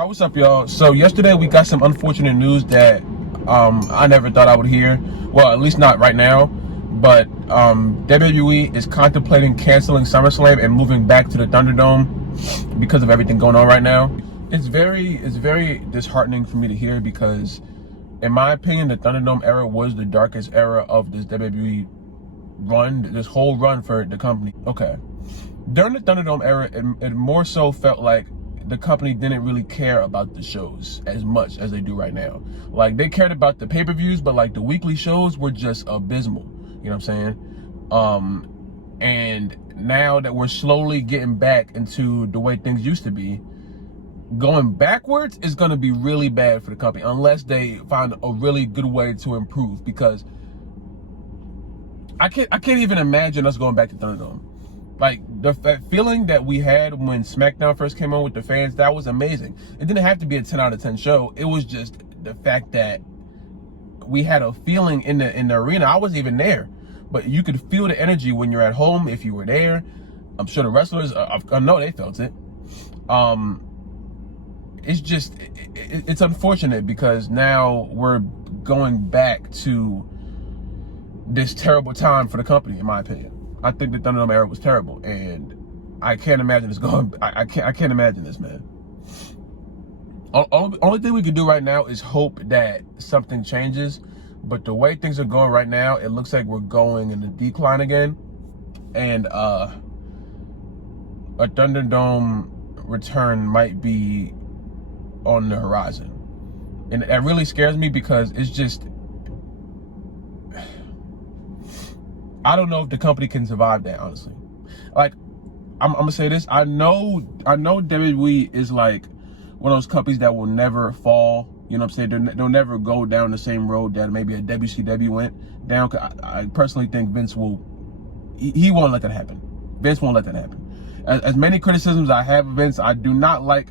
All right, what's up, y'all? So yesterday we got some unfortunate news that I never thought I would hear. Well, at least not right now. But WWE is contemplating canceling Summerslam and moving back to the Thunderdome because of everything going on right now. It's very disheartening for me to hear because, in my opinion, the Thunderdome era was the darkest era of this WWE run, this whole run for the company. Okay, during the Thunderdome era, it more so felt like the company didn't really care about the shows as much as they do right now. Like, they cared about the pay-per-views, but like the weekly shows were just abysmal. You know what I'm saying? And now that we're slowly getting back into the way things used to be, going backwards is going to be really bad for the company unless they find a really good way to improve. Because I can't even imagine us going back to Thunderdome. Like, that feeling that we had when SmackDown first came on with the fans, that was amazing. It didn't have to be a 10 out of 10 show. It was just the fact that we had a feeling in the arena. I wasn't even there, but you could feel the energy when you're at home if you were there. I'm sure the wrestlers, I know they felt it. It's just, it's unfortunate because now we're going back to this terrible time for the company, in my opinion. I think the Thunderdome era was terrible, and I can't imagine this going. I can't imagine this, man. Only thing we can do right now is hope that something changes. But the way things are going right now, it looks like we're going in a decline again, and a Thunderdome return might be on the horizon, and that really scares me because it's just, I don't know if the company can survive that, honestly. Like, I'm gonna say this. I know WWE is like one of those companies that will never fall. You know what I'm saying? They'll never go down the same road that maybe a WCW went down. I personally think Vince he won't let that happen. Vince won't let that happen. As many criticisms I have of Vince, I do not like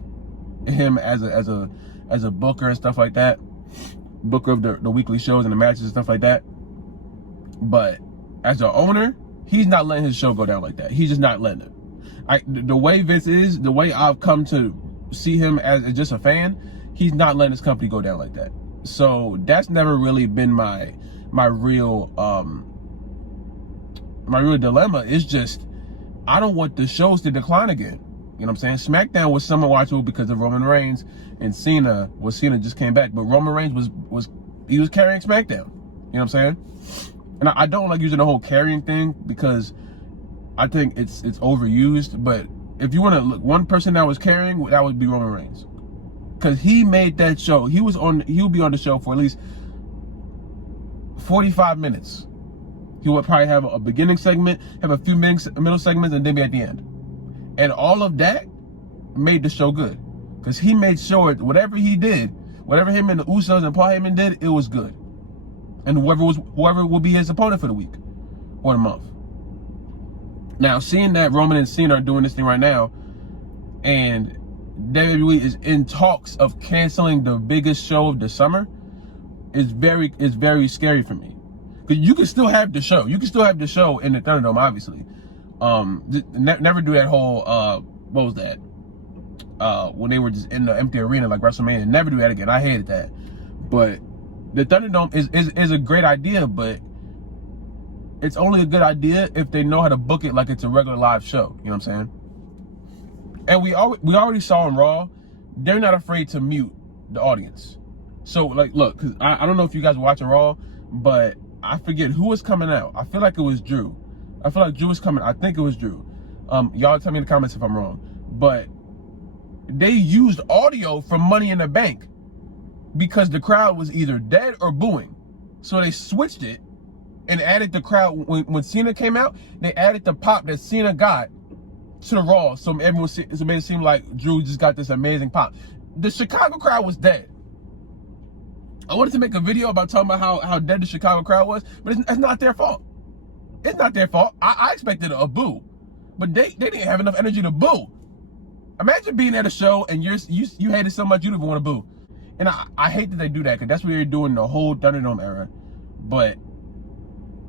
him as a booker and stuff like that. Booker of the weekly shows and the matches and stuff like that. But as an owner, he's not letting his show go down like that. He's just not letting it. The way Vince is, the way I've come to see him as just a fan, he's not letting his company go down like that. So that's never really been my real dilemma. It's just, I don't want the shows to decline again. You know what I'm saying? SmackDown was somewhat watchable because of Roman Reigns and Cena. Well, Cena just came back, but Roman Reigns was carrying SmackDown. You know what I'm saying? And I don't like using the whole carrying thing because I think it's overused. But if you want to look, one person that was carrying, that would be Roman Reigns, because he made that show. He'll be on the show for at least 45 minutes. He would probably have a beginning segment, have a few middle segments, and then be at the end. And all of that made the show good because he made sure whatever he did, whatever him and the Usos and Paul Heyman did, it was good. And whoever will be his opponent for the week or the month. Now, seeing that Roman and Cena are doing this thing right now, and WWE is in talks of canceling the biggest show of the summer, is very scary for me. Because you can still have the show. You can still have the show in the Thunderdome, obviously. Never do that whole what was that? When they were just in the empty arena like WrestleMania. Never do that again. I hated that. But the Thunderdome is a great idea, but it's only a good idea if they know how to book it like it's a regular live show. You know what I'm saying? And we already saw on Raw, they're not afraid to mute the audience. So, like, look, because I don't know if you guys were watching Raw, but I forget who was coming out. I feel like it was Drew. I feel like Drew was coming. I think it was Drew. Y'all tell me in the comments if I'm wrong. But they used audio from Money in the Bank because the crowd was either dead or booing. So they switched it and added the crowd. When Cena came out, they added the pop that Cena got to the Raw. So everyone made it seem like Drew just got this amazing pop. The Chicago crowd was dead. I wanted to make a video about talking about how dead the Chicago crowd was, but it's not their fault. It's not their fault. I expected a boo, but they didn't have enough energy to boo. Imagine being at a show and you hate it so much you don't even want to boo. And I hate that they do that because that's what they're doing the whole Thunderdome era. But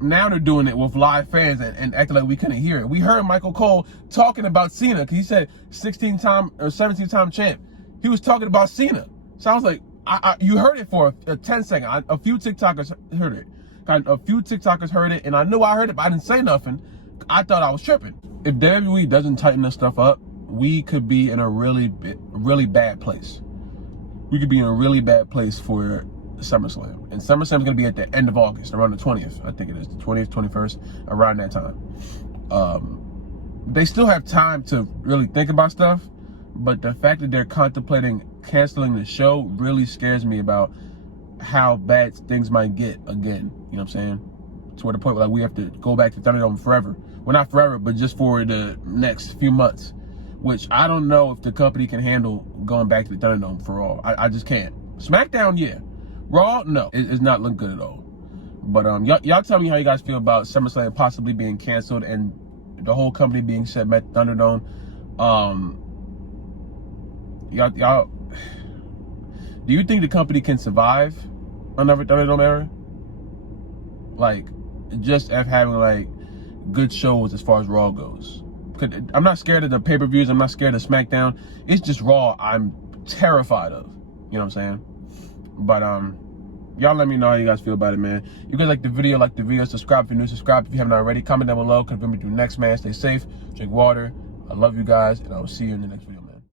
now they're doing it with live fans and acting like we couldn't hear it. We heard Michael Cole talking about Cena because he said 16-time or 17-time champ. he was talking about Cena. So I was like, you heard it for a 10 second. A few TikTokers heard it. A few TikTokers heard it, and I knew I heard it, but I didn't say nothing. I thought I was tripping. If WWE doesn't tighten this stuff up, we could be in a really bad place. We could be in a really bad place for SummerSlam. And SummerSlam is going to be at the end of August, around the 20th. I think it is the 20th, 21st, around that time. They still have time to really think about stuff, but the fact that they're contemplating canceling the show really scares me about how bad things might get again. You know what I'm saying? To where the point where like we have to go back to Thunderdome forever. Well, not forever, but just for the next few months, which I don't know if the company can handle going back to the Thunderdome for all. I just can't. SmackDown, yeah. Raw, no. It's not looking good at all. But y'all tell me how you guys feel about SummerSlam possibly being canceled and the whole company being set back to Thunderdome. Y'all, do you think the company can survive another Thunderdome era? Like, just having like good shows as far as Raw goes. I'm not scared of the pay-per-views. I'm not scared of SmackDown. It's just Raw I'm terrified of. You know what I'm saying? But y'all let me know how you guys feel about it, man. If you guys like the video, subscribe if you're new, subscribe if you haven't already. Comment down below, confirm me to next, man. Stay safe, drink water. I love you guys, and I will see you in the next video, man.